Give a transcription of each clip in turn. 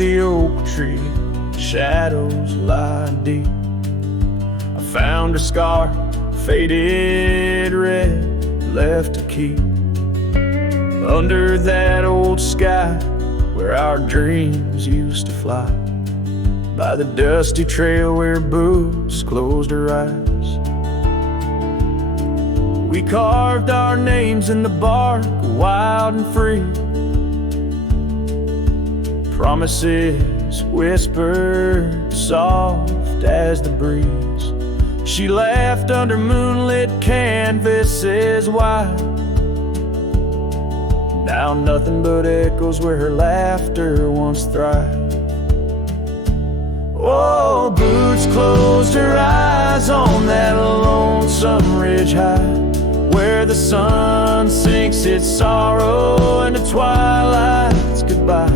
the oak tree, shadows lie deep. I found a scar, faded red, left to keep. Under that old sky, where our dreams used to fly. By the dusty trail where boots closed her eyes. We carved our names in the bark, wild and free. Promises whispered soft as the breeze. She laughed under moonlit canvases wide. Now nothing but echoes where her laughter once thrived. Oh, boots closed her eyes on that lonesome ridge high, where the sun sinks its sorrow and the twilight's goodbye.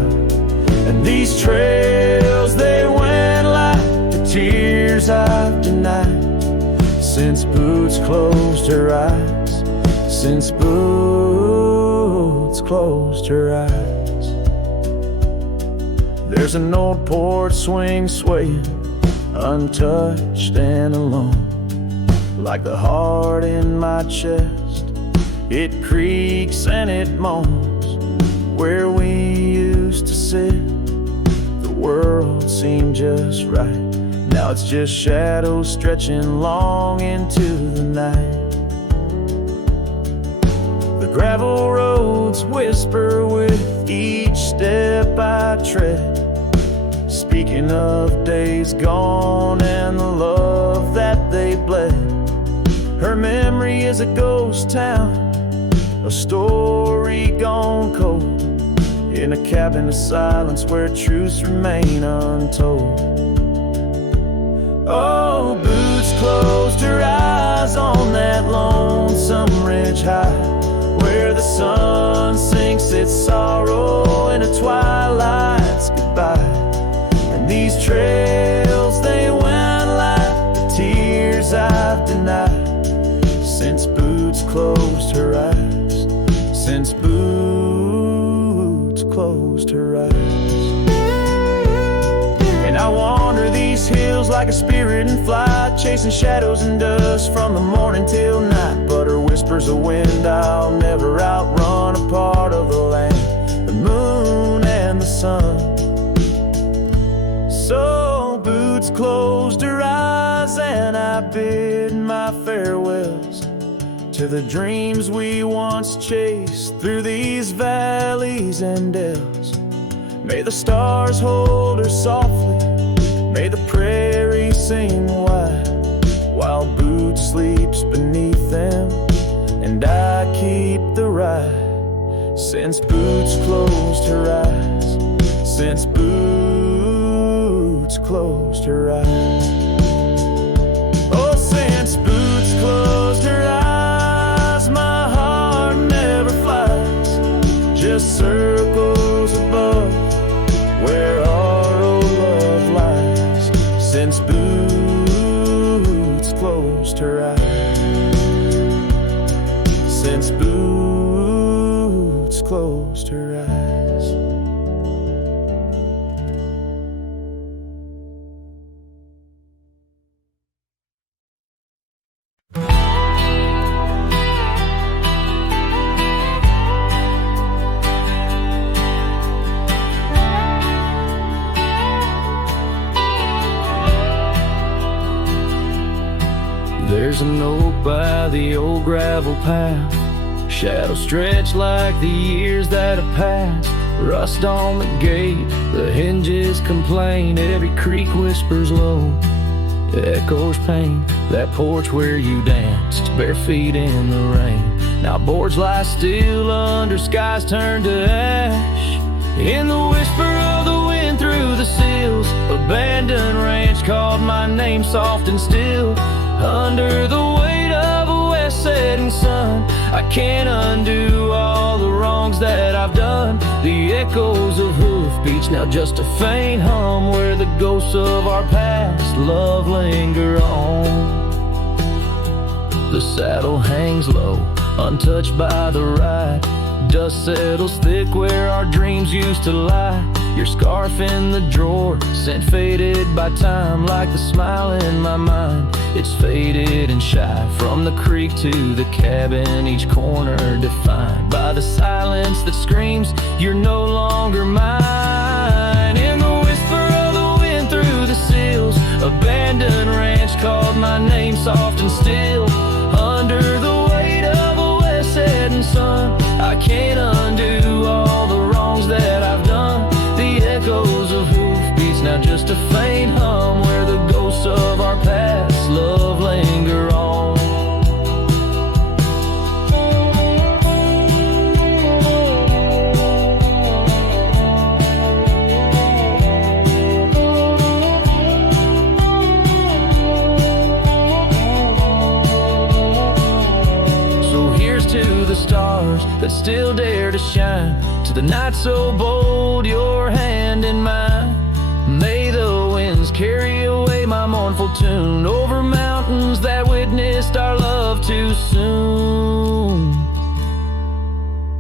And these trails, they went like the tears I've denied, since boots closed her eyes, since boots closed her eyes. There's an old porch swing swaying, untouched and alone, like the heart in my chest. It creaks and it moans, where we used to sit. The world seemed just right. Now it's just shadows stretching long into the night. The gravel roads whisper with each step I tread, speaking of days gone and the love that they bled. Her memory is a ghost town, a story gone cold, in a cabin of silence where truths remain untold. Oh, boots closed her eyes on that lonesome ridge high, where the sun sinks its sorrow in a twilight's goodbye. And these trails, they went like the tears I've denied, since boots closed her eyes, since boots closed her eyes. And I wander these hills like a spirit in flight, chasing shadows and dust from the morning till night. But her whispers of wind I'll never outrun, a part of the land, the moon and the sun. So boots closed her eyes and I bid my farewells to the dreams we once chased through these valleys and dells. May the stars hold her softly, may the prairie sing wide, while boots sleeps beneath them and I keep the ride. Since boots closed her eyes, since boots closed her eyes. Oh, since boots closed her eyes, my heart never flies, just circles above where our old love lies. Since boots closed her eyes, since boots closed her eyes. There's an oak by the old gravel path, shadows stretch like the years that have passed. Rust on the gate, the hinges complain, every creak whispers low, echoes pain. That porch where you danced, bare feet in the rain, now boards lie still under skies turned to ash. In the whisper of the wind through the sills, abandoned ranch called my name soft and still. Under the weight of a west setting sun, I can't undo all the wrongs that I've done. The echoes of hoofbeats, now just a faint hum, where the ghosts of our past love linger on. The saddle hangs low, untouched by the ride. Dust settles thick where our dreams used to lie. Your scarf in the drawer, scent faded by time, like the smile in my mind. It's faded and shy, from the creek to the cabin, each corner defined by the silence that screams, you're no longer mine. In the whisper of the wind through the sills, abandoned ranch called my name soft and still. Under the weight of a west setting sun, I can't undo all the wrongs that I've done. The echoes of hoofbeats, now just a faint hum, where the ghosts of our past love linger on. So here's to the stars that still dare to shine, to the night so bold, your hand in mine. May the winds carry away my mournful tune, over mountains that witnessed our love too soon.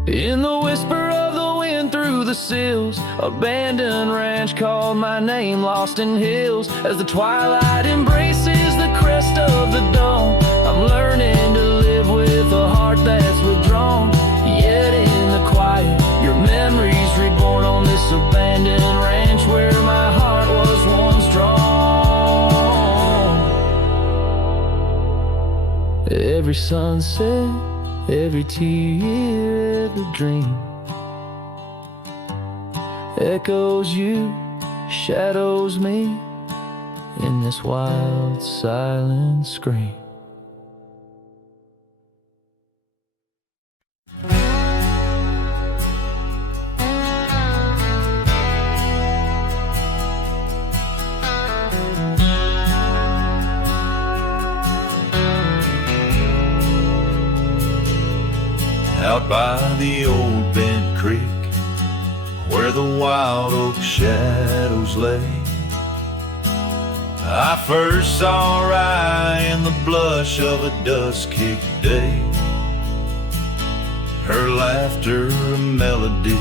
In the whisper of the wind through the sills, abandoned ranch called my name, lost in hills. As the twilight embraces the crest of the dawn, I'm learning to live with a heart that's withdrawn. Yet in the quiet, your memories reborn on this abandoned ranch, where my heart was once drawn. Every sunset, every tear, every dream echoes you, shadows me in this wild, silent scream. Out by the old bent creek, where the wild oak shadows lay, I first saw Rye in the blush of a dust-kicked day. Her laughter a melody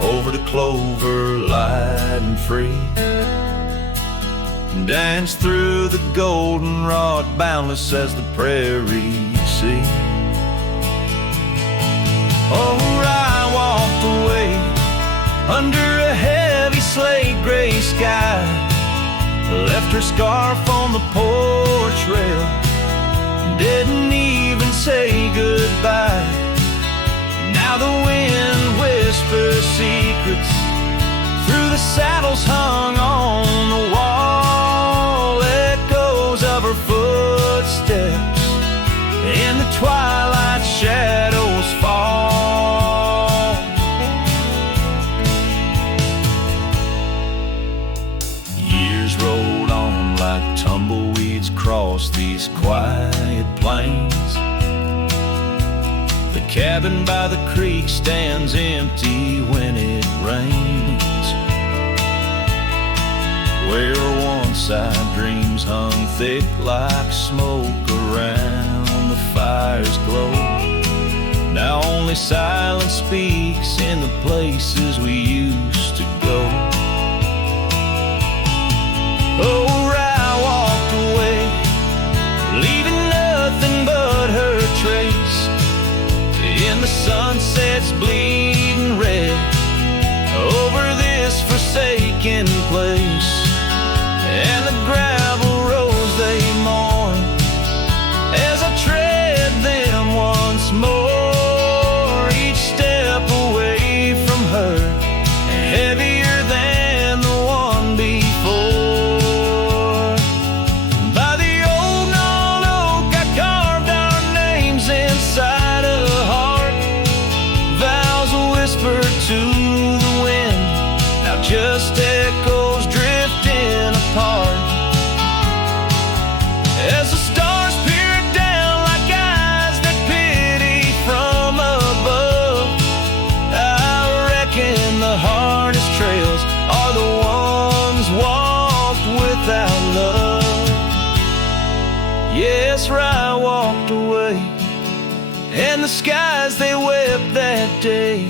over the clover, light and free, danced through the goldenrod, boundless as the prairie sea. Oh, I walked away under a heavy slate gray sky, left her scarf on the porch rail, didn't even say goodbye. Now the wind whispers secrets through the saddles hung on the wall, echoes of her footsteps in the twilight shadows fall. Years rolled on like tumbleweeds cross these quiet plains. The cabin by the creek stands empty when it rains, where once our dreams hung thick like smoke around the fire's glow. Now only silence speaks in the places we used to go. Oh, I walked away, leaving nothing but her trace in the sunset's bleeding red over this forsaken place. And the gravel roads they mourn as I tread them once more, each step away from her heavier than the one before. By the old gnarled oak I carved our names inside a heart, vows whispered to the wind, now just echoes drifting apart. As the stars peer down like eyes that pity from above, I reckon the hardest trails are the ones walked without love. Yes, I walked away, and the skies they wept that day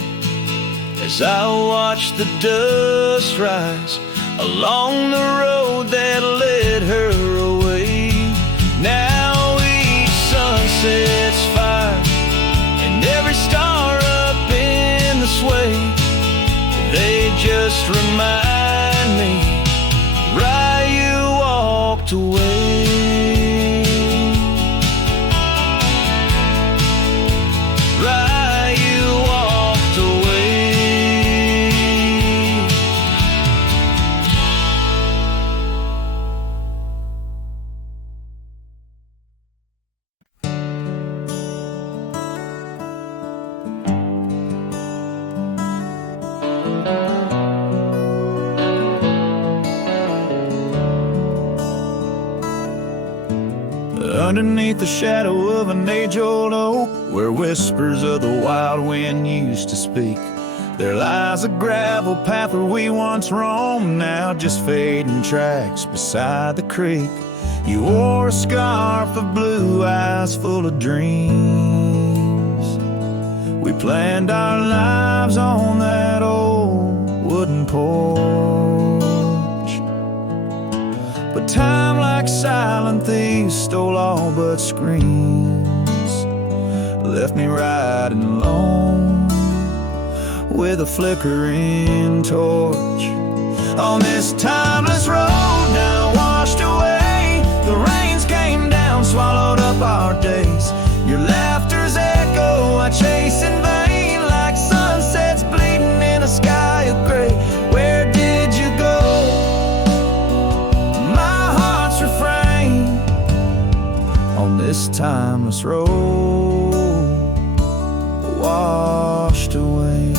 as I watch the dust rise along the road that led her away. Now each sunset's fire, and every star up in the sway, they just remind me why you walked away. Why you walked away. Underneath the shadow of an age-old oak, where whispers of the wild wind used to speak, there lies a gravel path where we once roamed, now just fading tracks beside the creek. You wore a scarf of blue eyes full of dreams. We planned our lives on that old wooden porch, but time, like silent thieves, stole all but screams, left me riding alone with a flickering torch. On this timeless road now washed away, the rains came down, swallowed up our days. Your laughter's echo I chase in vain, like sunsets bleeding in a sky of gray. Where did you go? On this timeless road, washed away.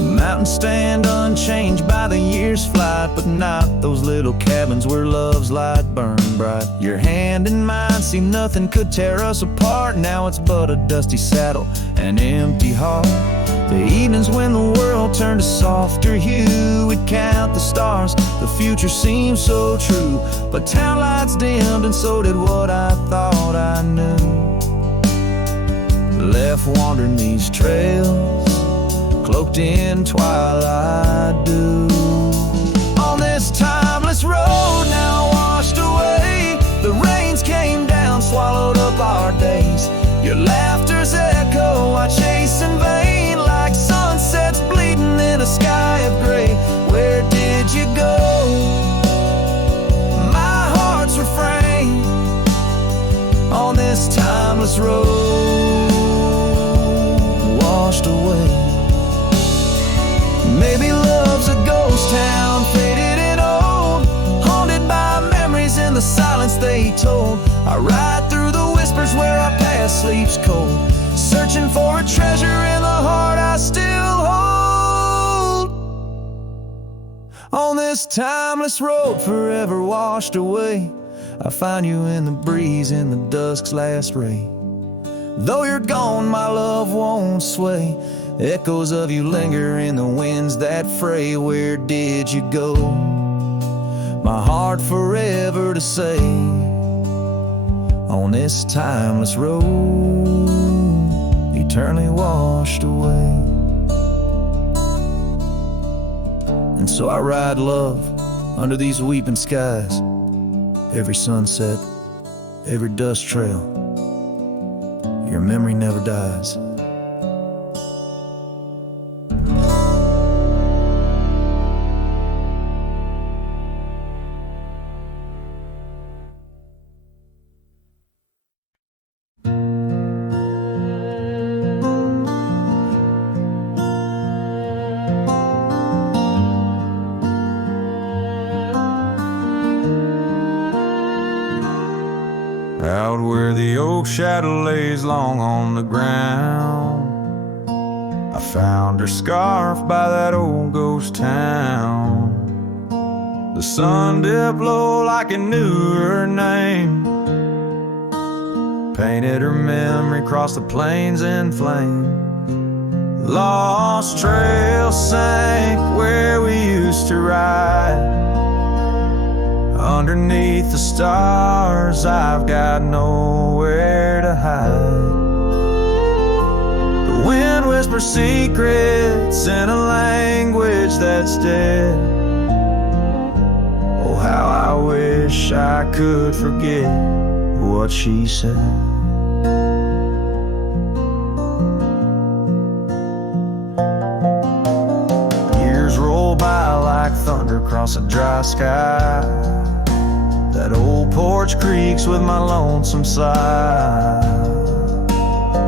Mountains stand unchanged by the year's flight, but not those little cabins where love's light burned bright. Your hand in mine, see nothing could tear us apart. Now it's but a dusty saddle, an empty heart. The evenings when the world turned a softer hue, we'd count the stars, the future seemed so true. But town lights dimmed and so did what I thought I knew. Left wandering these trails, cloaked in twilight dew. On this timeless road now washed away, the rains came down, swallowed up our days. Your laughter's echo I chase in vain, like sunsets bleeding in a sky of gray. Where did you go? My heart's refrain on this timeless road, washed away. Maybe love's a ghost town, faded and old, haunted by memories in the silence they told. I ride through the whispers where our past sleeps cold, searching for a treasure in the heart I still hold. On this timeless road forever washed away, I find you in the breeze in the dusk's last ray. Though you're gone, my love won't sway, echoes of you linger in the winds that fray. Where did you go? My heart forever to say, on this timeless road, eternally washed away. And so I ride love under these weeping skies, every sunset, every dust trail, your memory never dies. Out where the oak shadow lays long on the ground, I found her scarf by that old ghost town. The sun dipped low like it knew her name, painted her memory across the plains in flame. Lost trails sank where we used to ride, underneath the stars, I've got nowhere to hide. The wind whispers whisper secrets in a language that's dead. Oh, how I wish I could forget what she said. Years roll by like thunder across a dry sky. That old porch creaks with my lonesome sigh.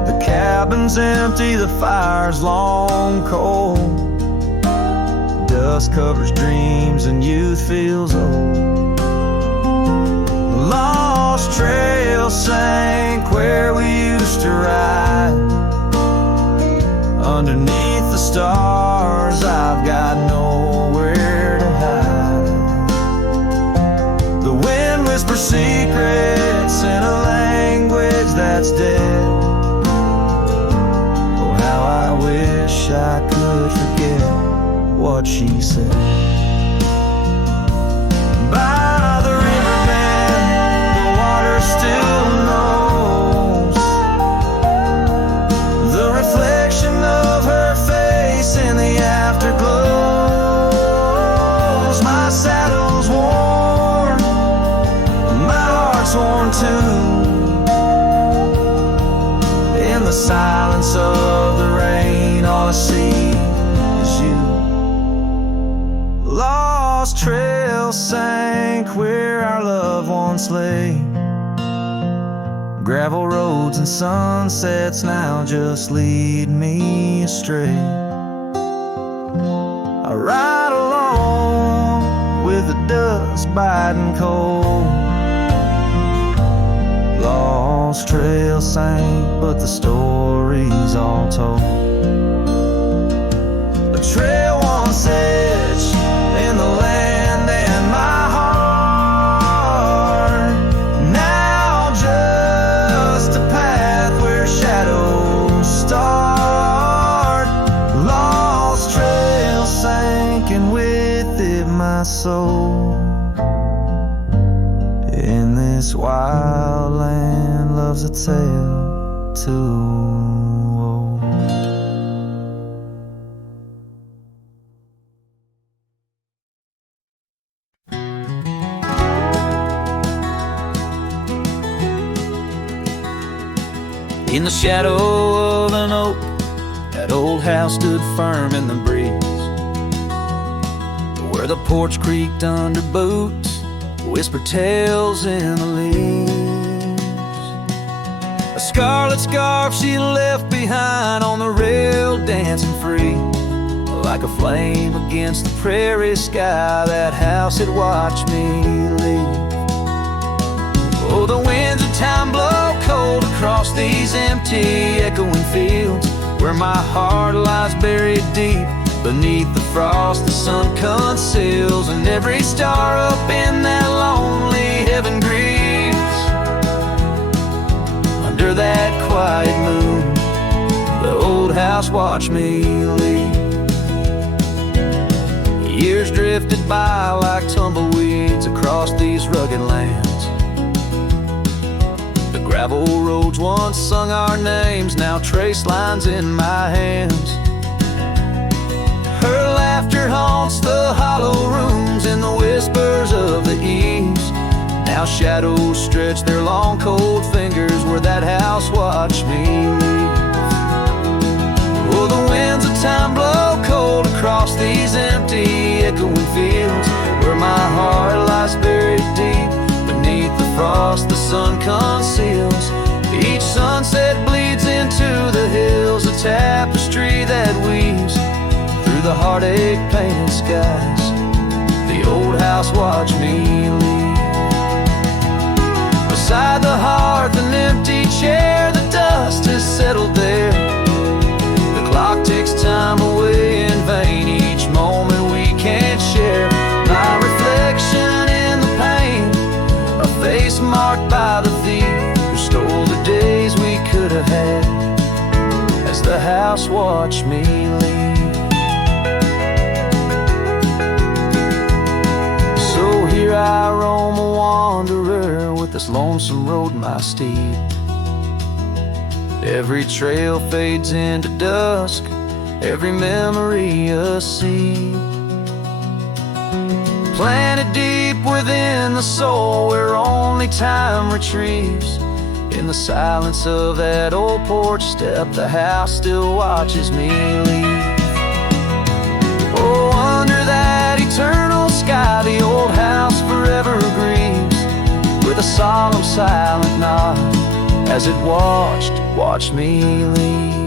The cabin's empty, the fire's long cold. Dust covers dreams and youth feels old. Lost trail sank where we used to ride. Underneath the stars, I've got nowhere to hide. The wind whispers secrets in a language that's dead. Oh, how I wish I could forget what she said. By the riverbed, the water still knows the reflection of her face in the afterglows. My saddle's worn, my heart's worn too. In the silence of the rain, all I see is you. Lost trail sank where our loved ones lay. Gravel roads and sunsets now just lead me astray. I ride along with the dust biting cold. Lost trail sank, but the story's all told. A trail once etched in the land and my heart. Now just a path where shadows start. Lost trail sank and with it my soul. In this wild land love's a tale too. In the shadow of an oak, that old house stood firm in the breeze, where the porch creaked under boots, whispered tales in the leaves. A scarlet scarf she left behind on the rail, dancing free, like a flame against the prairie sky. That house had watched me leave. Oh, the winds of time blow cold across these empty, echoing fields, where my heart lies buried deep beneath the frost the sun conceals, and every star up in that lonely heaven grieves. Under that quiet moon, the old house watched me leave. Years drifted by like tumbleweeds across these rugged lands. Gravel roads once sung our names, now trace lines in my hands. Her laughter haunts the hollow rooms in the whispers of the eaves. Now shadows stretch their long cold fingers where that house watched me leave. Oh, the winds of time blow cold across these empty, echoing fields, where my heart lies buried deep beneath the frost the sun conceals. Each sunset bleeds into the hills, a tapestry that weaves through the heartache painted skies. The old house watched me leave. Beside the hearth, an empty chair, the dust has settled there. The clock ticks time away in vain, each moment we can't share. My reflection in the pain, a face marked by the thief who stole the days we could have had, as the house watched me leave. So here I roam, a wanderer, with this lonesome road my steed. Every trail fades into dusk, every memory a seed, planted deep within the soul where only time retrieves. In the silence of that old porch step, the house still watches me leave. Oh, under that eternal sky, the old house forever grieves, with a solemn silent nod as it watched me leave.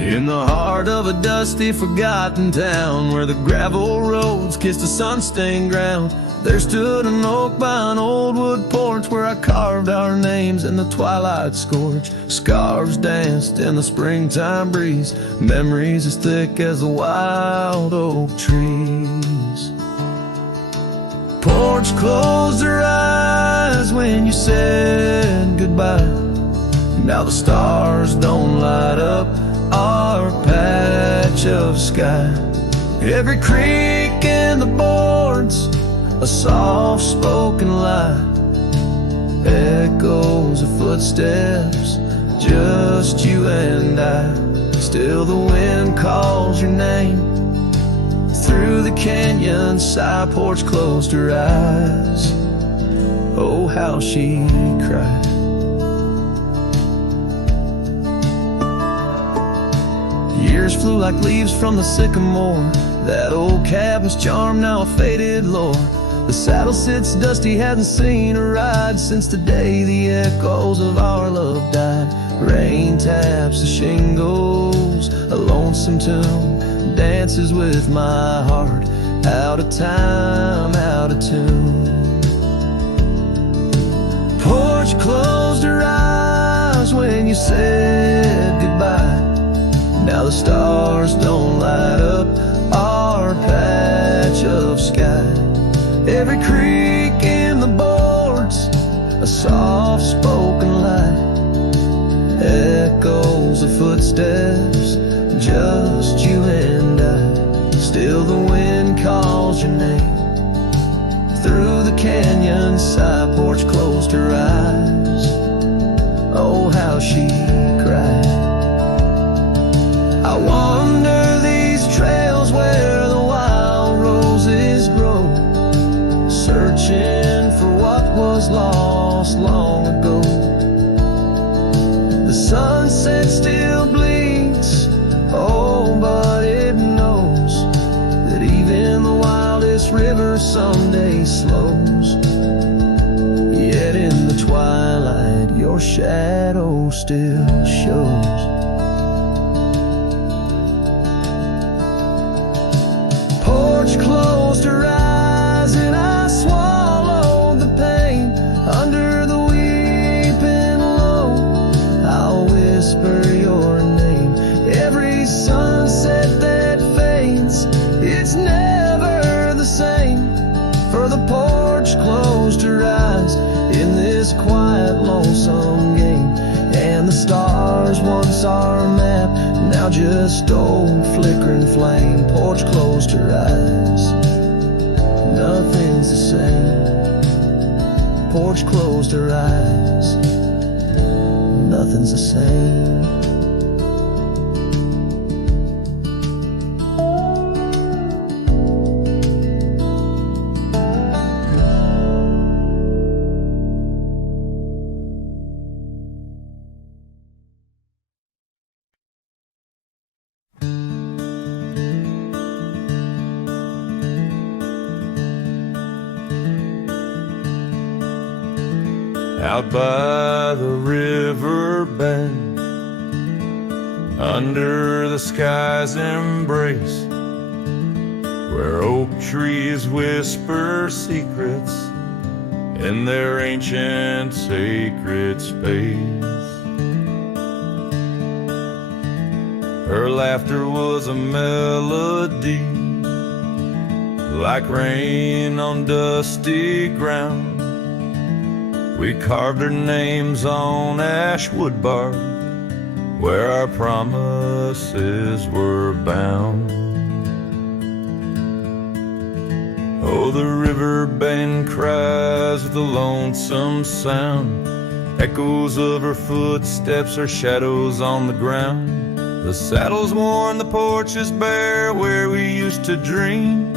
In the heart of a dusty, forgotten town, where the gravel roads kissed the sun-stained ground, there stood an oak by an old wood porch, where I carved our names in the twilight scorch. Scarves danced in the springtime breeze, memories as thick as the wild oak trees. Porch closed her eyes when you said goodbye. Now the stars don't light up our patch of sky. Every creak in the boards, a soft-spoken lie, echoes of footsteps, just you and I. Still the wind calls your name through the canyon side. Porch closed her eyes, oh how she cried. Years flew like leaves from the sycamore, that old cabin's charm now a faded lore. The saddle sits dusty, hasn't seen a ride since the day the echoes of our love died. Rain taps the shingles, a lonesome tune dances with my heart, out of time, out of tune. Porch closed her eyes when you said goodbye. Now the stars don't light up our patch of sky. Every creak in the boards, a soft-spoken lie, echoes of footsteps, just you and I. Still the wind calls your name through the canyon side. Porch closed her eyes, oh how she cried. I wander these trails where the wild roses grow, searching for what was lost long ago. The sunset still blinks, oh but it knows that even the wildest river someday slows. Yet in the twilight your shadow still shows. Closed her eyes and I swallowed the pain under the weeping low. I'll whisper your name every sunset that fades. It's never the same, for the porch closed her eyes in this quiet lonesome game. And the stars, once our map, now just old flickering flame. Porch closed her eyes, nothing's the same. Porch closed her eyes, nothing's the same. Out by the river bend, under the sky's embrace, where oak trees whisper secrets in their ancient sacred space. Her laughter was a melody, like rain on dusty ground. We carved our names on ash wood bark, where our promises were bound. Oh, the river bend cries with a lonesome sound, echoes of her footsteps are shadows on the ground. The saddle's worn, the porch is bare, where we used to dream.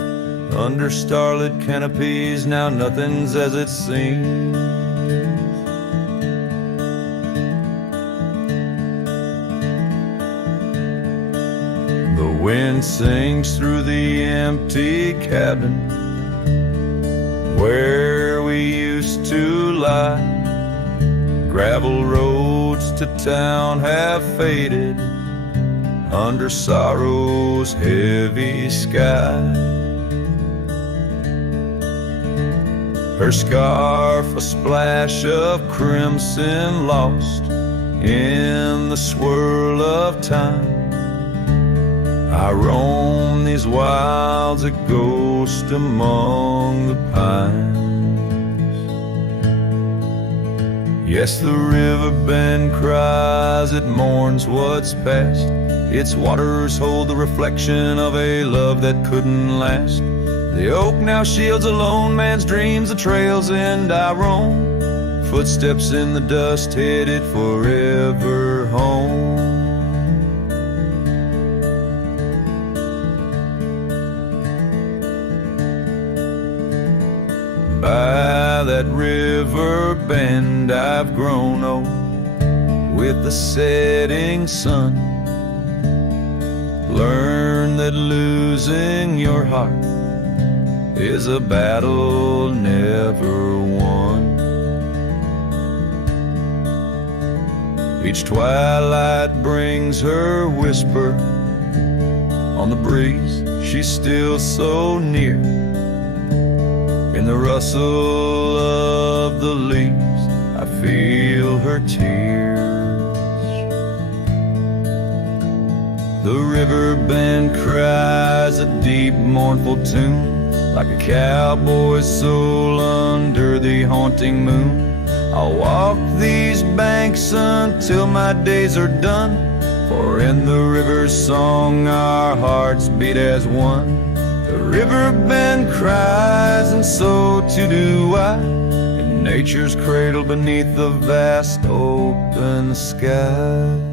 Under starlit canopies, now nothing's as it seems. The wind sings through the empty cabin where we used to lie. Gravel roads to town have faded under sorrow's heavy sky. Her scarf a splash of crimson lost in the swirl of time. I roam these wilds a ghost among the pines. Yes, the river bend cries, it mourns what's past. Its waters hold the reflection of a love that couldn't last. The oak now shields a lone man's dreams, the trails end I roam. Footsteps in the dust headed forever home. By that river bend I've grown old with the setting sun. Learn that losing your heart is a battle never won. Each twilight brings her whisper on the breeze. She's still so near. In the rustle of the leaves, I feel her tears. The river bend cries a deep, mournful tune, like a cowboy's soul under the haunting moon. I'll walk these banks until my days are done, for in the river's song our hearts beat as one. The river bend cries, and so too do I, in nature's cradle beneath the vast open sky.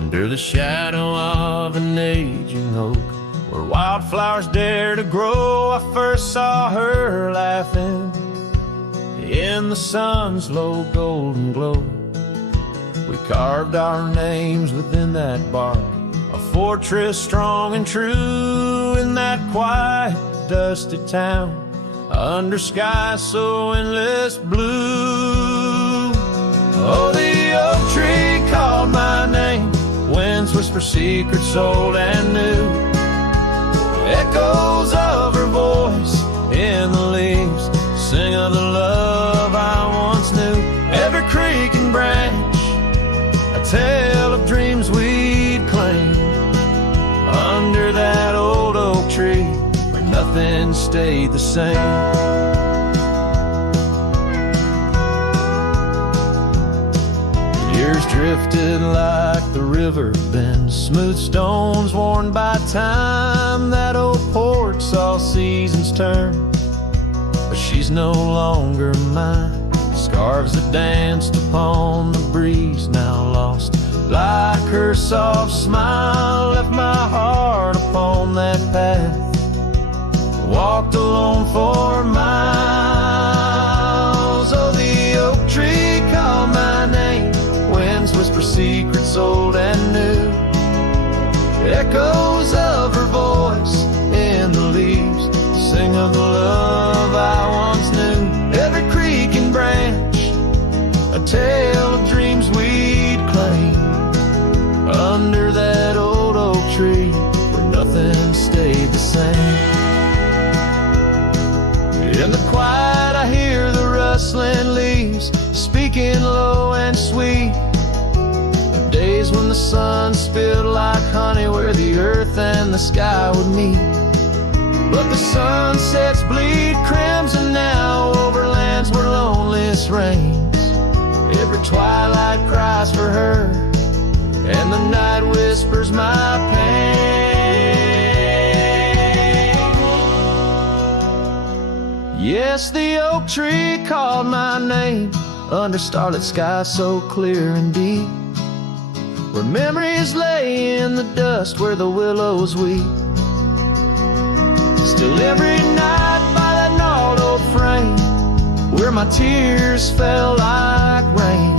Under the shadow of an aging oak, where wildflowers dare to grow, I first saw her laughing in the sun's low golden glow. We carved our names within that bark, a fortress strong and true in that quiet, dusty town, under skies so endless blue. Oh, the oak tree called my name, winds whisper secrets old and new. Echoes of her voice in the leaves sing of the love I once knew. Every creek and branch a tale of dreams we'd claim, under that old oak tree where nothing stayed the same. Years drifted like the river bend, smooth stones worn by time. That old porch saw seasons turn, but she's no longer mine. Scarves that danced upon the breeze now lost, like her soft smile left my heart upon that path echoes of her voice in the leaves, sing of the love I once knew. Every creek and branch, a tale of dreams we'd claim, under that old oak tree where nothing stayed the same. In the quiet I hear the rustling leaves, speaking low and sweet, of days when the sun spilled like honey where the earth and the sky would meet. But the sunsets bleed crimson now over lands where loneliness reigns. Every twilight cries for her, and the night whispers my pain. Yes, the oak tree called my name under starlit skies so clear and deep, where memories lay in the dust where the willows weep. Still every night by that gnarled old frame, where my tears fell like rain,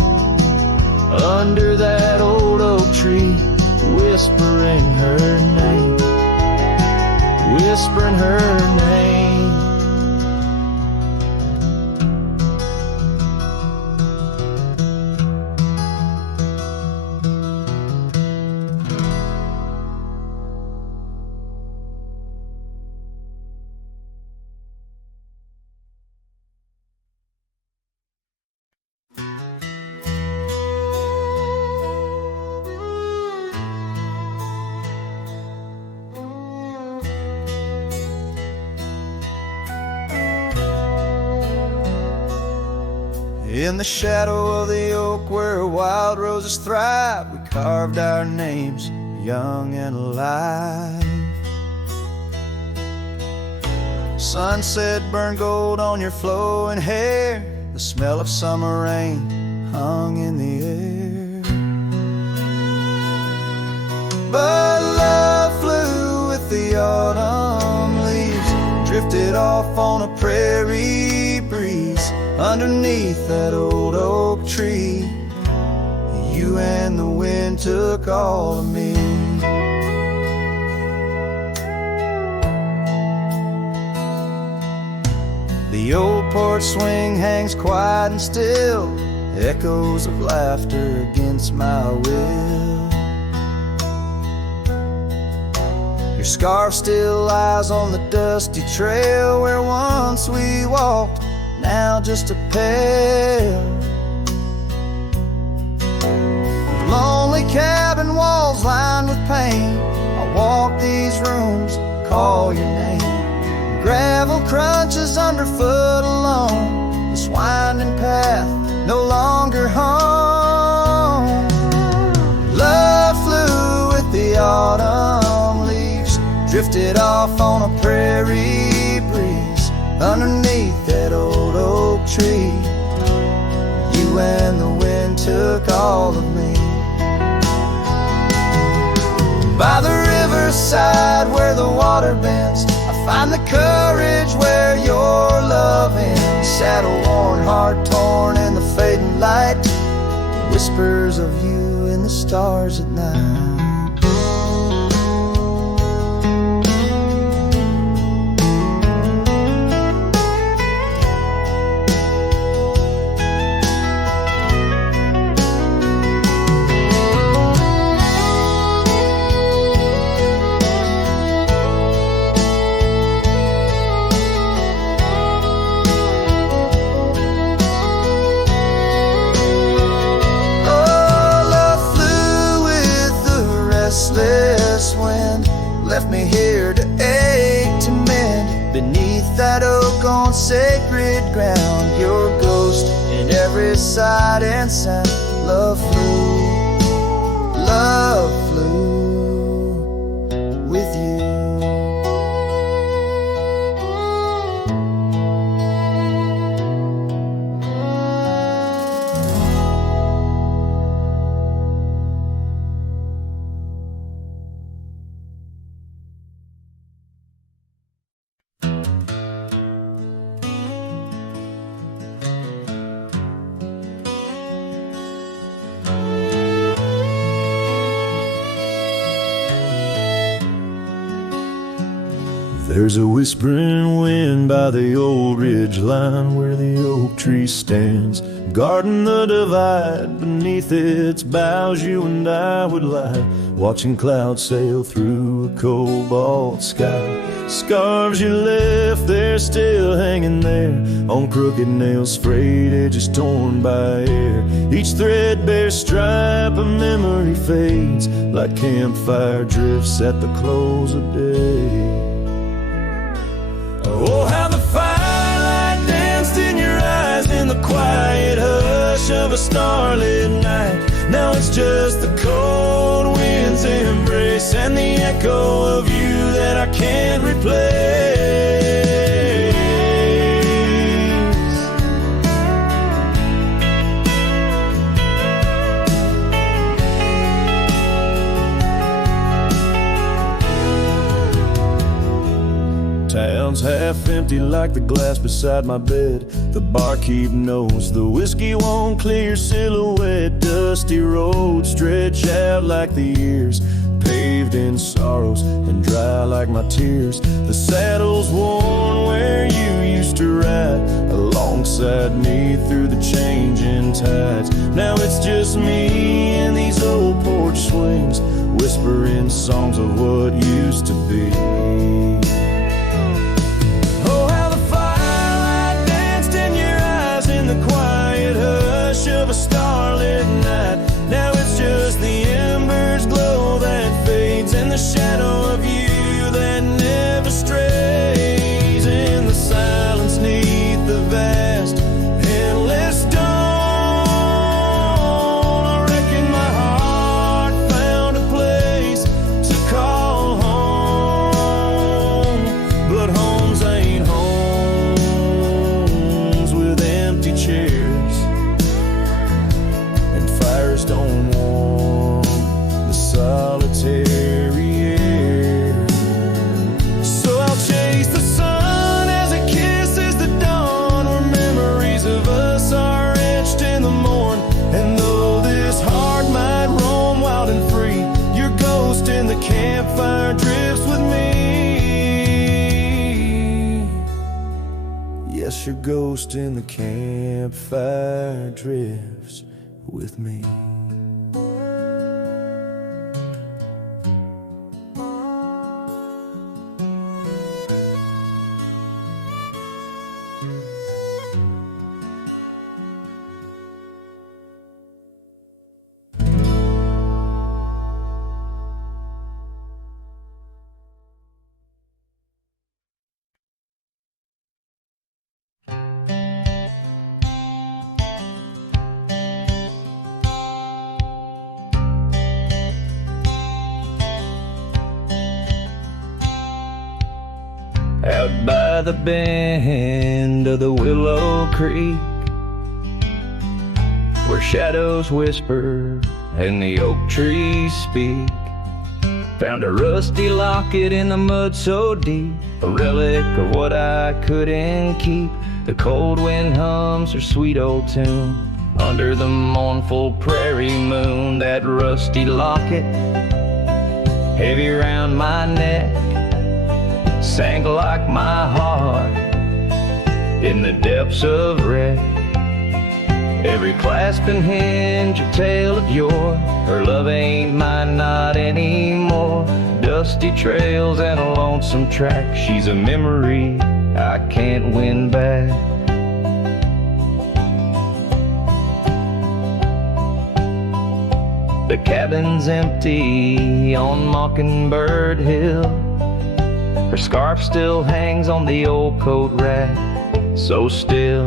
under that old oak tree, whispering her name, whispering her name. In the shadow of the oak where wild roses thrive, we carved our names young and alive. Sunset burned gold on your flowing hair, the smell of summer rain hung in the air. But love flew with the autumn leaves, drifted off on a prairie breeze, underneath that old oak tree. You and the wind took all of me. The old porch swing hangs quiet and still, echoes of laughter against my will. Your scarf still lies on the dusty trail where once we walked, now just a pair. Lonely cabin walls lined with paint, I walk these rooms, call your name. Gravel crunches underfoot alone, this winding path no longer home. Love flew with the autumn leaves, drifted off on a prairie breeze, underneath that old oak tree. You and the wind took all of me. By the riverside where the water bends, I find the courage where your love ends. Saddle worn, heart torn in the fading light, whispers of you in the stars at night. Left me here to ache, to mend, beneath that oak on sacred ground. Your ghost in every sight and sound. Love flew with you. There's a whispering wind by the old ridge line where the oak tree stands, guarding the divide. Beneath its boughs you and I would lie, watching clouds sail through a cobalt sky. Scarves you left there still hanging there, on crooked nails, frayed edges torn by air. Each threadbare stripe of memory fades, like campfire drifts at the close of day. Oh, how the firelight danced in your eyes in the quiet hush of a starlit night. Now it's just the cold wind's embrace and the echo of you that I can't replace. Town's half empty like the glass beside my bed. The barkeep knows the whiskey won't clear silhouette. Dusty roads stretch out like the years, paved in sorrows and dry like my tears. The saddle's worn where you used to ride alongside me through the changing tides. Now it's just me and these old porch swings, whispering songs of what used to be. The quiet hush of a starlit night. Now it's just the embers glow that fades, and the shadow of you that never strays. In the silence neath the vast endless dawn, I reckon my heart found a place to call home. But homes ain't homes with empty chairs, and fires don't warm the solitary air. So I'll chase the sun as it kisses the dawn, where memories of us are etched in the morn. And though this heart might roam wild and free, your ghost in the campfire drifts with me. Yes, your ghost in the campfire drifts with me. Out by the bend of the Willow Creek, where shadows whisper and the oak trees speak, found a rusty locket in the mud so deep, a relic of what I couldn't keep. The cold wind hums her sweet old tune under the mournful prairie moon. That rusty locket, heavy round my neck, sang like my heart in the depths of wreck. Every clasp and hinge a tale of yore. Her love ain't mine, not anymore. Dusty trails and a lonesome track. She's a memory I can't win back. The cabin's empty on Mockingbird Hill. Her scarf still hangs on the old coat rack, so still.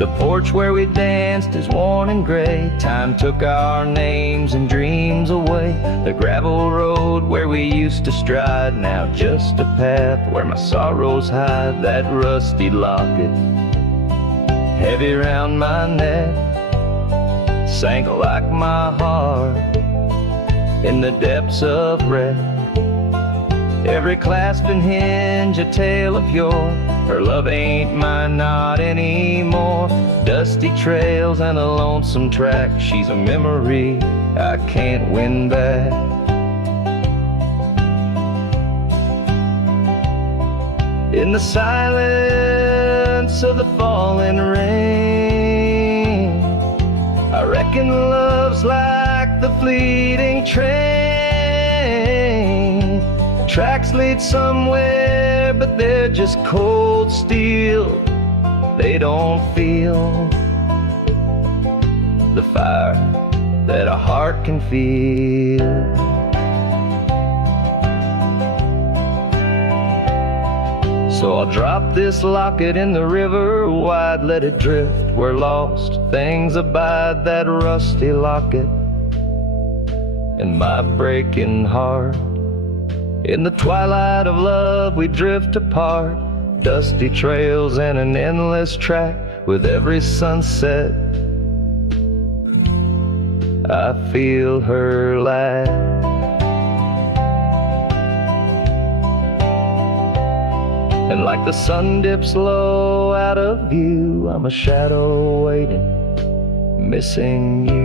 The porch where we danced is worn and gray. Time took our names and dreams away. The gravel road where we used to stride, now just a path where my sorrows hide. That rusty locket, heavy round my neck, sank like my heart in the depths of wreck. Every clasp and hinge a tale of yore. Her love ain't mine, not anymore. Dusty trails and a lonesome track. She's a memory I can't win back. the silence of the falling rain. I reckon love's like the fleeting train. Tracks lead somewhere, but they're just cold steel. They don't feel the fire that a heart can feel. So I'll drop this locket in the river wide, let it drift where lost things abide. That rusty locket in my breaking heart. In the twilight of love we drift apart, dusty trails and an endless track. With every sunset I feel her laugh. And like the sun dips low out of view, I'm a shadow waiting, missing you.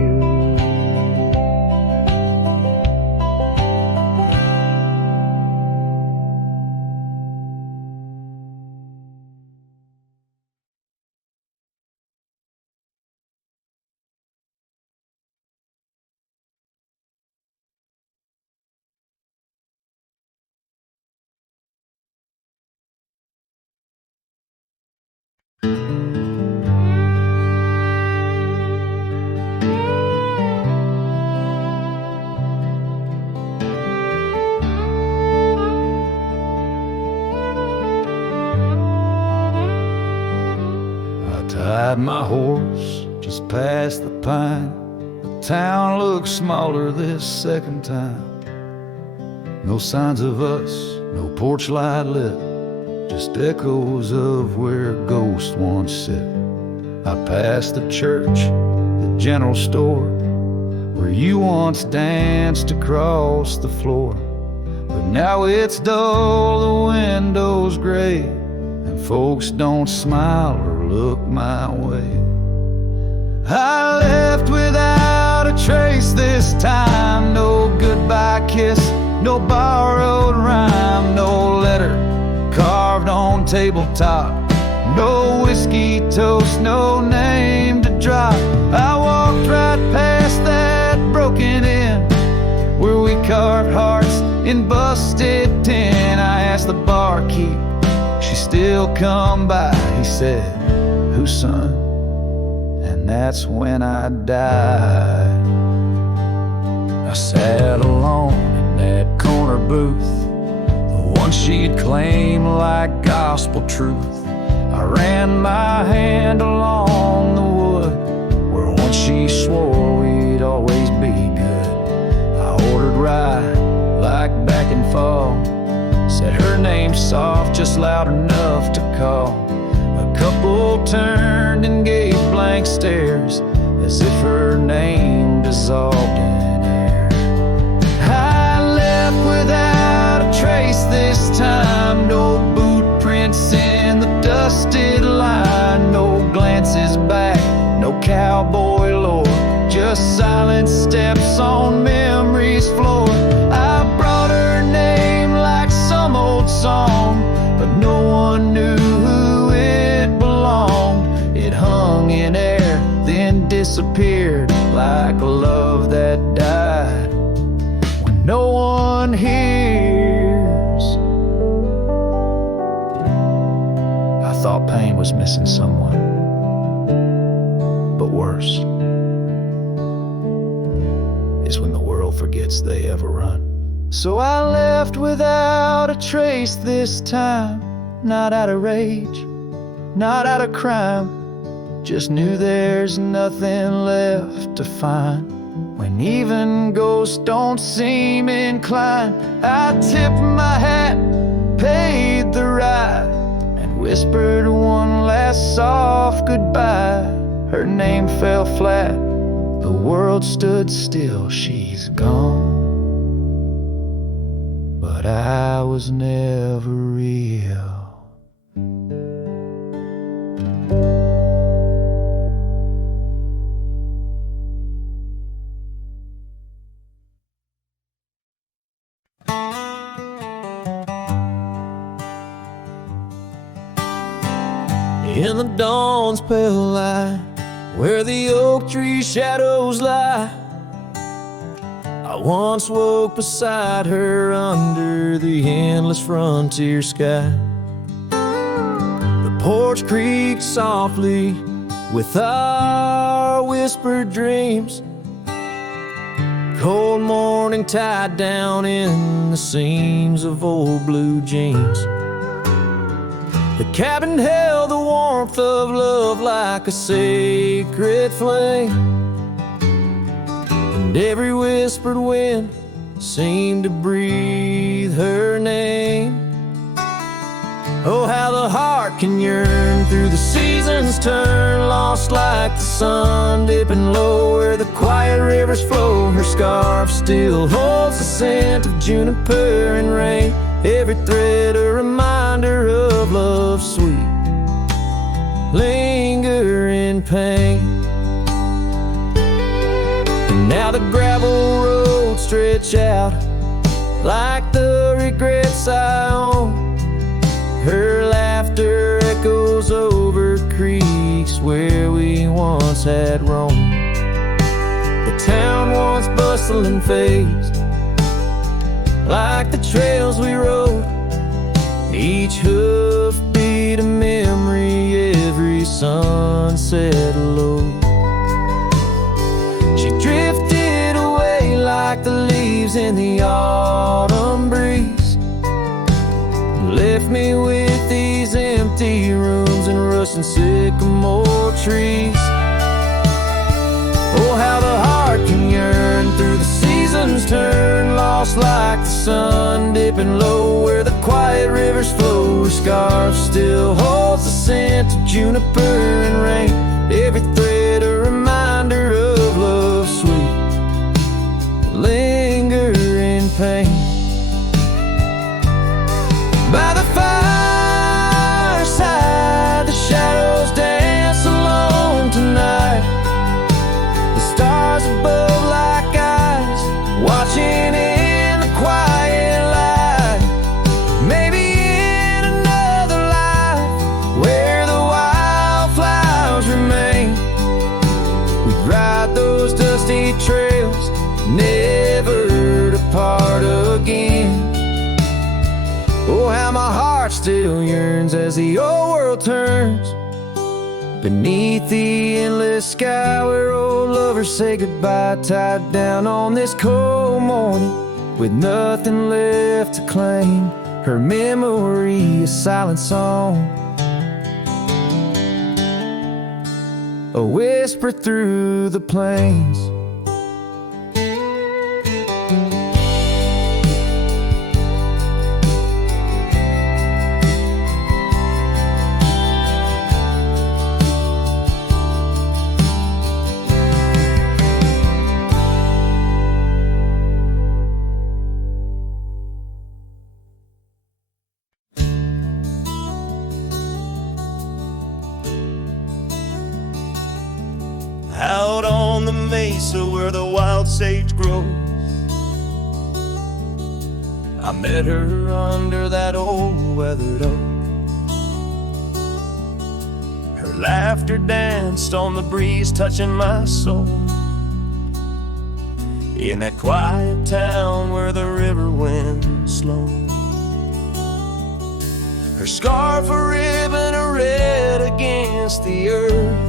Tied my horse just past the pine. The town looks smaller this second time. No signs of us, no porch light lit, just echoes of where ghosts once sit. I passed the church, the general store, where you once danced across the floor. But now it's dull, the window's gray, and folks don't smile or look my way. I left without a trace this time. No goodbye kiss, no borrowed rhyme, no letter carved on tabletop, no whiskey toast, no name to drop. I walked right past that broken inn where we carved hearts in busted tin. I asked the barkeep, she still come by. He said, "Whose son?" And that's when I died. I sat alone in that corner booth, the one she'd claim like gospel truth. I ran my hand along the wood where once she swore we'd always be good. I ordered rye like back in fall, said her name soft, just loud enough to call. A couple turned and gave blank stares as if her name dissolved in air. I left without a trace this time. No boot prints in the dusted line, no glances back, no cowboy lore, just silent steps on memory's floor. I brought her name like some old song, but no one knew who it belonged. It hung in air, then disappeared like a love that died when no one hears. I thought pain was missing someone, but worse is when the world forgets they ever run. So I left without a trace this time, not out of rage, not out of crime, just knew there's nothing left to find. When even ghosts don't seem inclined, I tipped my hat, paid the ride, and whispered one last soft goodbye. Her name fell flat, the world stood still, she's gone. But I was never real. In the dawn's pale light, where the oak tree shadows lie, I once woke beside her under the endless frontier sky. The porch creaked softly with our whispered dreams. Cold morning tied down in the seams of old blue jeans. The cabin held the warmth of love like a sacred flame, and every whispered wind seemed to breathe her name. Oh, how the heart can yearn through the seasons turn, lost like the sun dipping low where the quiet rivers flow. Her scarf still holds the scent of juniper and rain, every thread a reminder of love's sweet lingering pain. And now the gravel roads stretch out like the regrets I own. Her laughter echoes over creeks where we once had roamed. The town once bustling fades like the trails we rode, each hoof beat a memory, every sunset low. She drifted away like the leaves in the autumn breeze, left me with these empty rooms and rusting sycamore trees. Oh, how the heart can yearn through the seasons turn, lost like the sun dipping low where the quiet rivers flow. Her scarf still holds the scent of juniper and rain, every thread a reminder of love's sweet lingering pain. By the fireside, the shadows dance alone tonight, the stars above like eyes watching in the quiet light. Maybe in another life where the wildflowers remain, we'd ride those dusty trails, never to part again. Oh, how my heart still yearns as the old world turns beneath the endless sky where old lovers say goodbye, tied down on this cold morning with nothing left to claim. Her memory a silent song, a whisper through the plains. Out on the mesa where the wild sage grows, I met her under that old weathered oak. Her laughter danced on the breeze, touching my soul. In that quiet town where the river winds slow, her scarf a ribbon of red against the earth,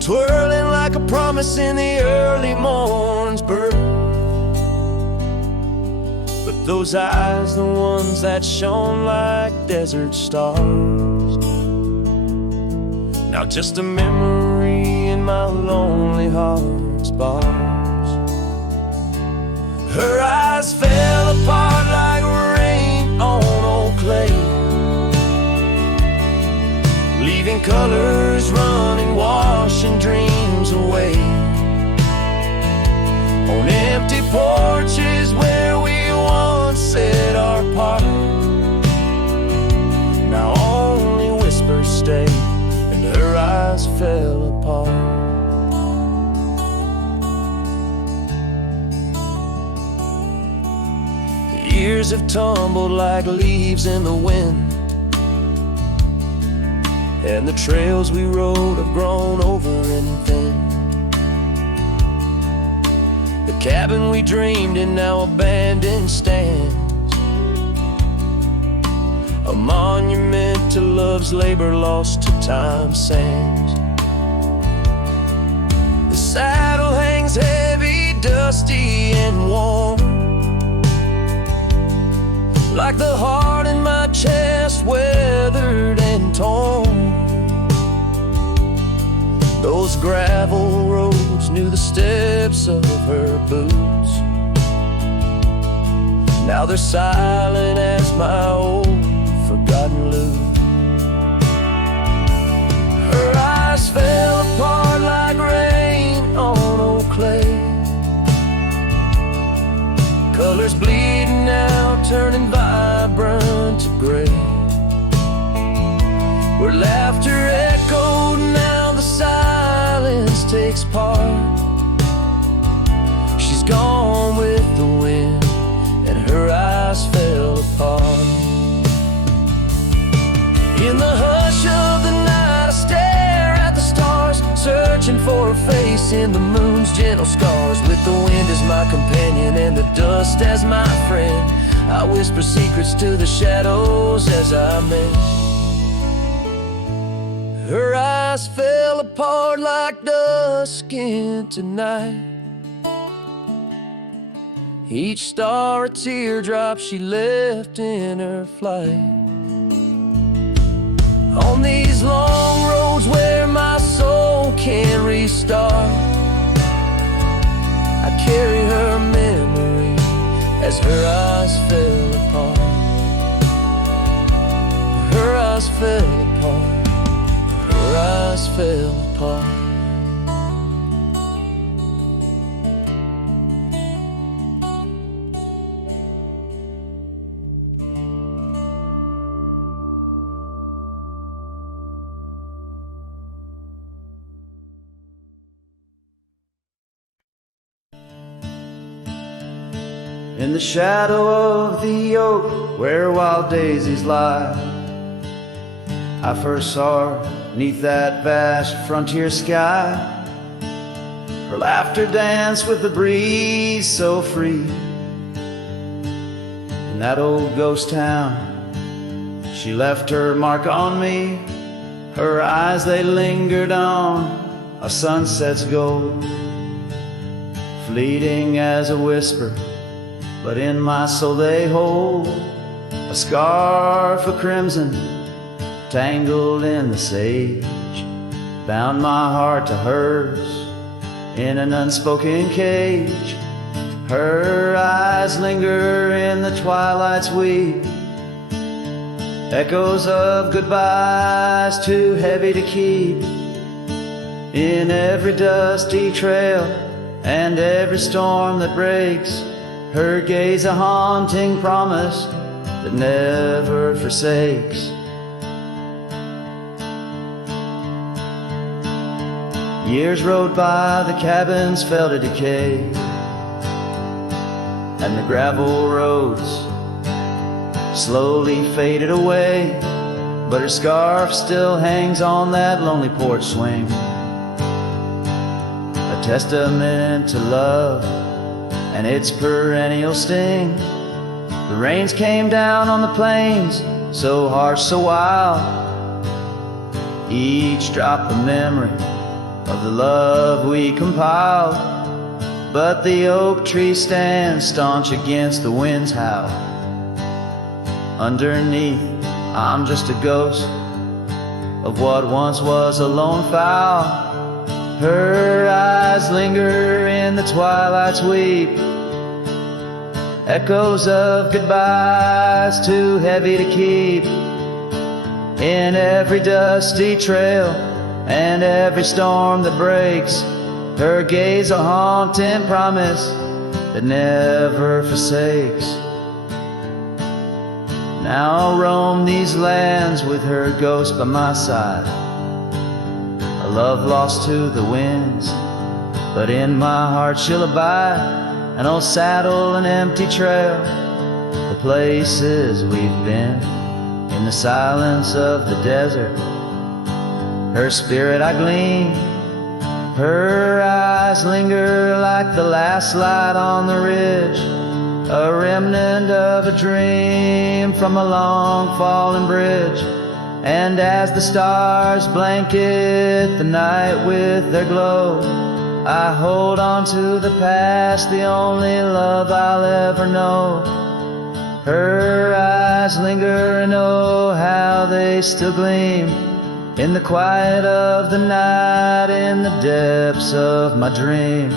twirling like a promise in the early morn's birth. But those eyes, the ones that shone like desert stars, now just a memory in my lonely heart's bars. Her eyes fell apart like rain on old clay, leaving colors running, washing dreams away. On empty porches where we once said our part, now only whispers stay and her eyes fell apart. The years have tumbled like leaves in the wind, and the trails we rode have grown over and thin. The cabin we dreamed in now abandoned stands, a monument to love's labor lost to time's sands. The saddle hangs heavy, dusty and warm, like the heart in my chest, weathered and torn. Those gravel roads knew the steps of her boots. Now they're silent as my old forgotten lute. Her eyes fell apart like rain on old clay, colors bleeding out, turning vibrant to gray. Where laughter echoed, now the silence takes part. She's gone with the wind, and her eyes fell apart. In the hush of the night I stare at the stars, searching for a face in the moon's gentle scars. With the wind as my companion and the dust as my friend, I whisper secrets to the shadows as I mend. Her eyes fell apart like dusk into night, each star a teardrop she left in her flight. On these long roads where my soul can't restart, I carry her memory as her eyes fell apart. Her eyes fell apart. Her eyes fell apart. In the shadow of the oak where wild daisies lie, I first saw her 'neath that vast frontier sky. Her laughter danced with the breeze so free. In that old ghost town she left her mark on me. Her eyes, they lingered on a sunset's gold, fleeting as a whisper, but in my soul they hold. A scarf of crimson tangled in the sage bound my heart to hers in an unspoken cage. Her eyes linger in the twilight's weep, echoes of goodbyes too heavy to keep. In every dusty trail and every storm that breaks, her gaze a haunting promise that never forsakes. Years rode by, the cabins fell to decay, and the gravel roads slowly faded away. But her scarf still hangs on that lonely porch swing, a testament to love and its perennial sting. The rains came down on the plains, so harsh, so wild, each drop a memory of the love we compiled. But the oak tree stands staunch against the wind's howl. Underneath, I'm just a ghost of what once was a lone fowl. Her eyes linger in the twilight's weep, echoes of goodbyes too heavy to keep. In every dusty trail and every storm that breaks, her gaze a haunting promise that never forsakes. Now I'll roam these lands with her ghost by my side, a love lost to the winds, but in my heart she'll abide. An old saddle, an empty trail, the places we've been, in the silence of the desert, her spirit I glean. Her eyes linger like the last light on the ridge, a remnant of a dream from a long fallen bridge. And as the stars blanket the night with their glow, I hold on to the past, the only love I'll ever know. Her eyes linger and oh, how they still gleam in the quiet of the night, in the depths of my dream.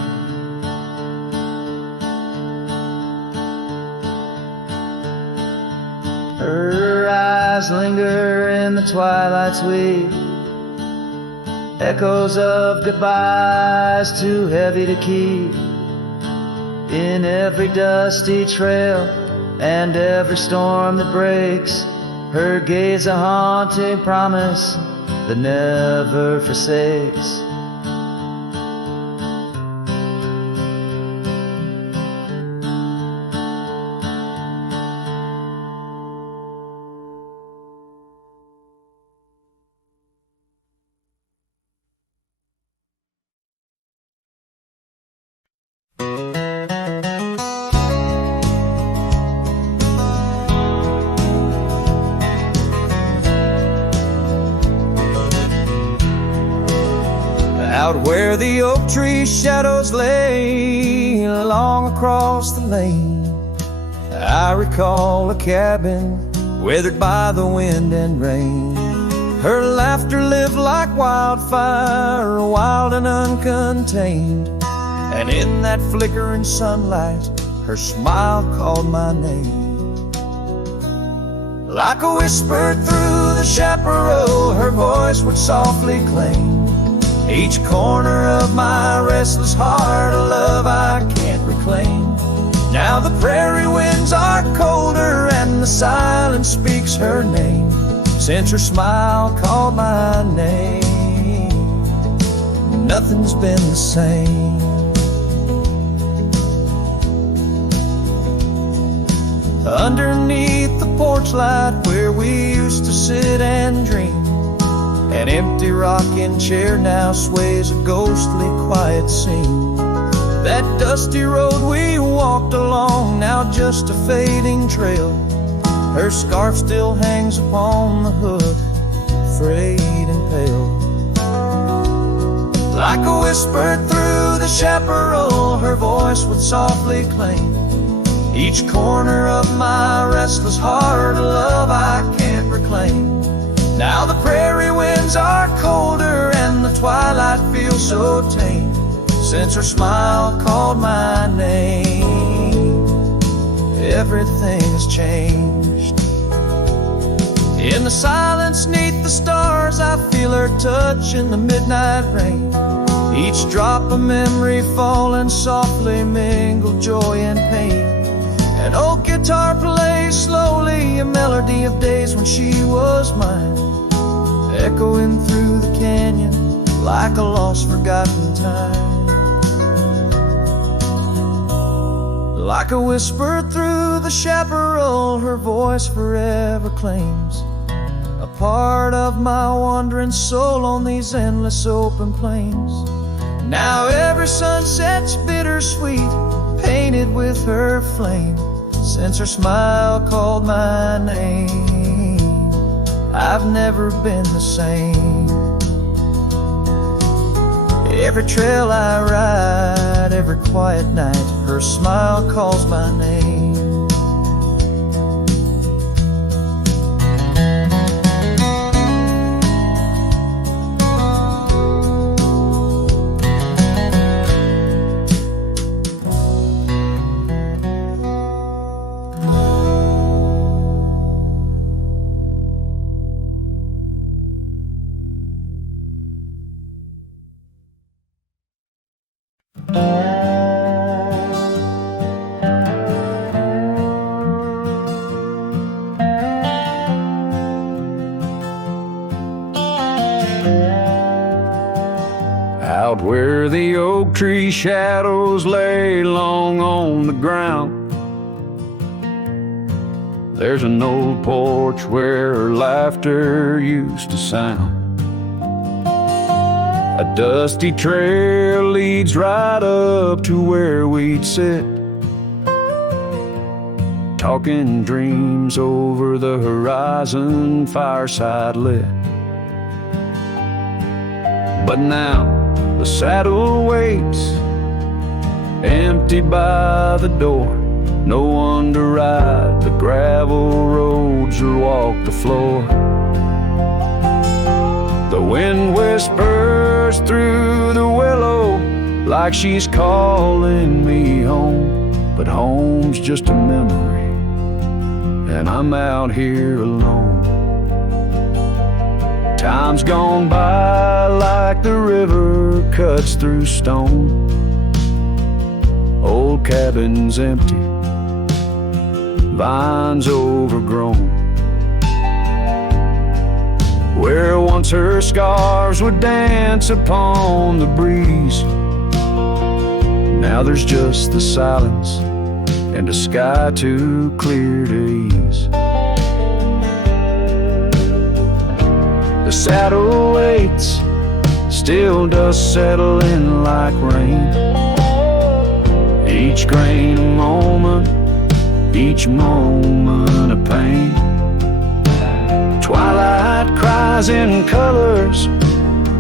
Her eyes linger in the twilight's weave, echoes of goodbyes too heavy to keep. In every dusty trail and every storm that breaks, her gaze a haunting promise that never forsakes. Out where the oak tree shadows lay along across the lane, I recall a cabin weathered by the wind and rain. Her laughter lived like wildfire, wild and uncontained, and in that flickering sunlight her smile called my name. Like a whisper through the chaparral, her voice would softly claim each corner of my restless heart, a love I can't reclaim. Now the prairie winds are colder and the silence speaks her name. Since her smile called my name, nothing's been the same. Underneath the porch light where we used to sit and dream, an empty rocking chair now sways a ghostly quiet scene. That dusty road we walked along, now just a fading trail. Her scarf still hangs upon the hood, frayed and pale. Like a whisper through the chaparral, her voice would softly claim each corner of my restless heart, a love I can't reclaim. Now the prairie winds are colder and the twilight feels so tame. Since her smile called my name, everything has changed. In the silence neath the stars, I feel her touch in the midnight rain. Each drop of memory falling softly mingled joy and pain. An old guitar plays slowly a melody of days when she was mine, echoing through the canyon like a lost forgotten time. Like a whisper through the chaparral, her voice forever claims a part of my wandering soul on these endless open plains. Now every sunset's bittersweet, painted with her flame. Since her smile called my name, I've never been the same. Every trail I ride, every quiet night, her smile calls my name. Out where the oak tree shadows lay long on the ground, there's an old porch where laughter used to sound. A dusty trail leads right up to where we'd sit, talking dreams over the horizon, fireside lit. But now the saddle waits, empty by the door. No one to ride the gravel roads or walk the floor. The wind whispers through the willow like she's calling me home, but home's just a memory, and I'm out here alone. Time's gone by like the river cuts through stone. Old cabin's empty, vines overgrown. Where once her scarves would dance upon the breeze, now there's just the silence and a sky too clear to ease. The saddle waits, still dust settle in like rain. Each grain a moment, each moment a pain. Twilight cries in colors,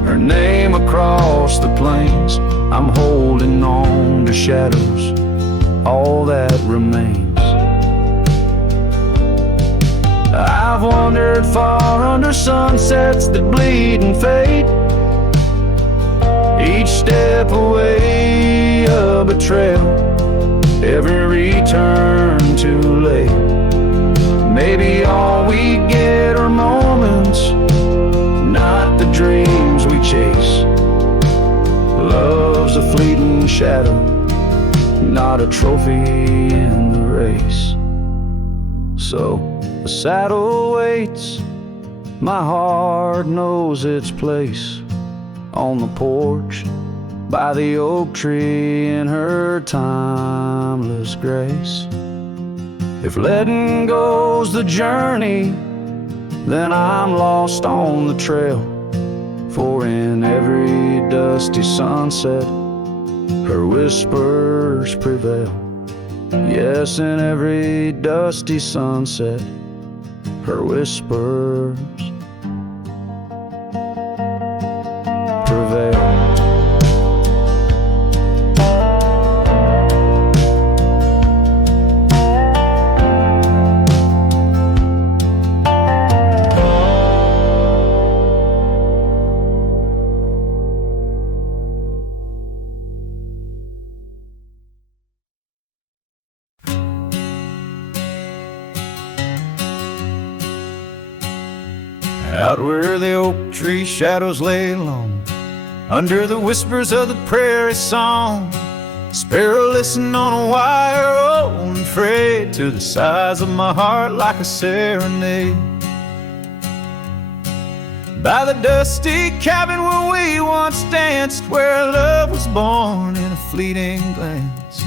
her name across the plains. I'm holding on to shadows, all that remains. I've wandered far under sunsets that bleed and fade. Each step away a betrayal, every turn too late. Maybe all we get are moments, not the dreams we chase. Love's a fleeting shadow, not a trophy in the race. So the saddle waits, my heart knows its place on the porch by the oak tree in her timeless grace. If letting go's the journey, then I'm lost on the trail. For in every dusty sunset, her whispers prevail. Yes, in every dusty sunset, her whispers prevail. Out where the oak tree shadows lay long, under the whispers of the prairie song, sparrow listen on a wire, old and frayed to the size of my heart like a serenade. By the dusty cabin where we once danced, where love was born in a fleeting glance.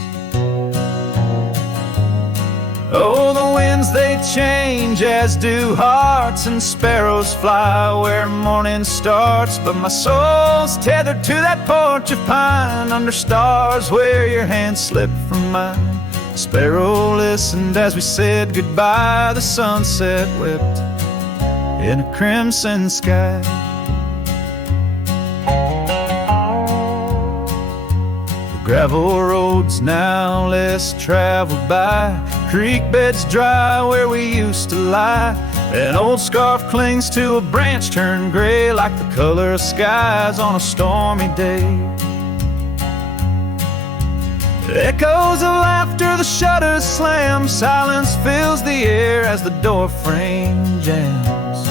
Oh, the winds they change, as do hearts, and sparrows fly where morning starts. But my soul's tethered to that porch of pine, under stars where your hand slipped from mine. Sparrow listened as we said goodbye, the sunset whipped in a crimson sky. Gravel roads now less traveled by, creek beds dry where we used to lie. An old scarf clings to a branch turned gray like the color of skies on a stormy day. Echoes of laughter, the shutters slam, silence fills the air as the door frame jams.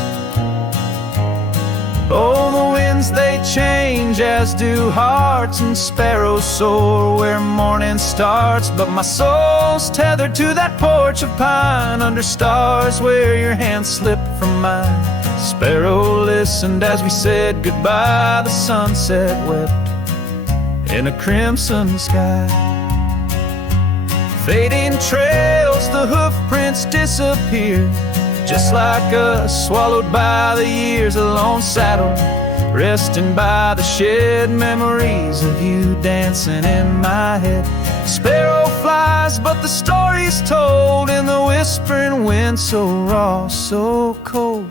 Oh, the winds they change, as do hearts, and sparrows soar where morning starts. But my soul's tethered to that porch of pine, under stars where your hand slipped from mine. Sparrow listened as we said goodbye, the sunset wept in a crimson sky. Fading trails, the hoof prints disappear, just like us, swallowed by the years. A lone saddle resting by the shed, memories of you dancing in my head. Sparrow flies, but the story's told in the whispering wind, so raw, so cold.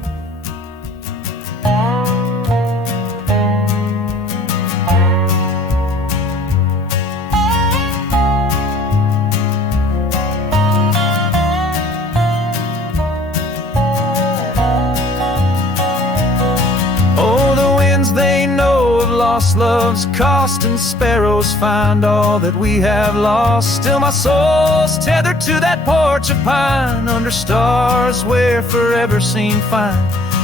Lost love's cost, and sparrows find all that we have lost. Still my soul's tethered to that porch of pine, under stars where forever seem fine.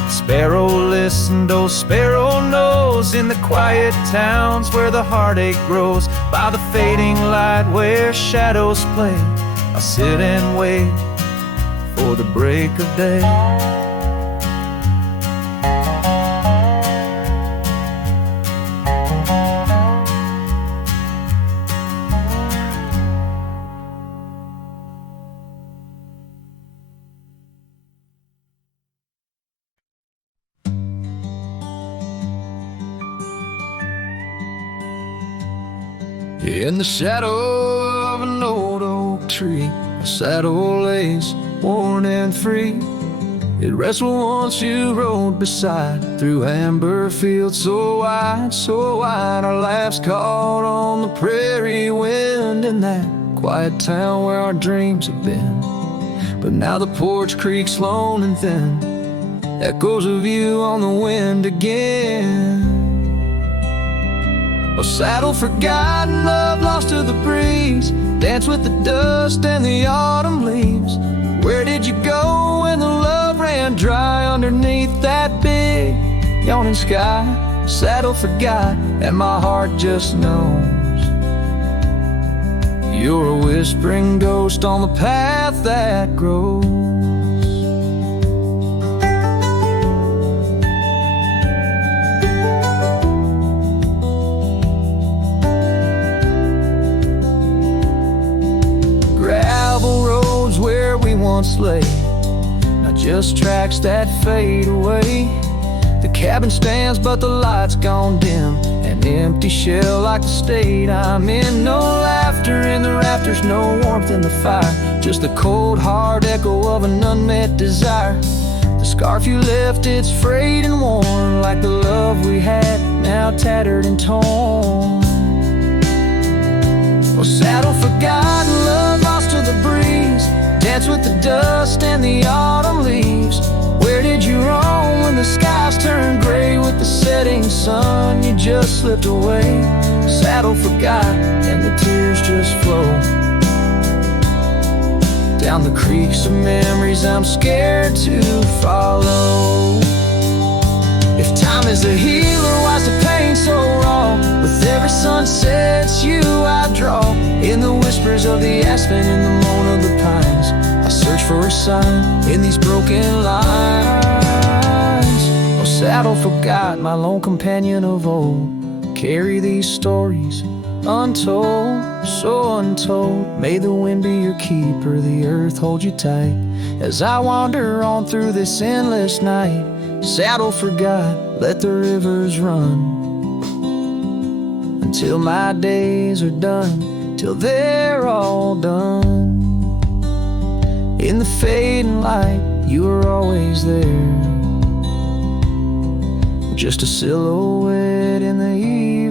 Sparrow listened, oh sparrow knows, in the quiet towns where the heartache grows. By the fading light where shadows play, I'll sit and wait for the break of day. In the shadow of an old oak tree, a sad old lace, worn and free. It rests where once you rode beside, through amber fields so wide, our laughs caught on the prairie wind, in that quiet town where our dreams have been. But now the porch creaks lone and thin, echoes of you on the wind again. A saddle forgotten, love lost to the breeze, dance with the dust and the autumn leaves. Where did you go when the love ran dry underneath that big yawning sky? Saddle forgot, and my heart just knows you're a whispering ghost on the path that grows. Where we once lay, not just tracks that fade away. The cabin stands but the light's gone dim, an empty shell like the state I'm in. No laughter in the rafters, no warmth in the fire, just the cold hard echo of an unmet desire. The scarf you left, it's frayed and worn, like the love we had, now tattered and torn. Oh, saddle forgotten, love lost to the breeze, dance with the dust and the autumn leaves. Where did you roam when the skies turned gray with the setting sun? You just slipped away. Saddle forgot, and the tears just flow down the creeks of memories I'm scared to follow. If time is a healer, why's the pain so raw? With every sunset you I draw, in the whispers of the aspen, in the moan of the pines, I search for a sign in these broken lines. Oh, saddle forgot, my lone companion of old, carry these stories untold, so untold. May the wind be your keeper, the earth hold you tight, as I wander on through this endless night. Saddle forgot, let the rivers run until my days are done, till they're all done. In the fading light, you were always there, just a silhouette in the evening.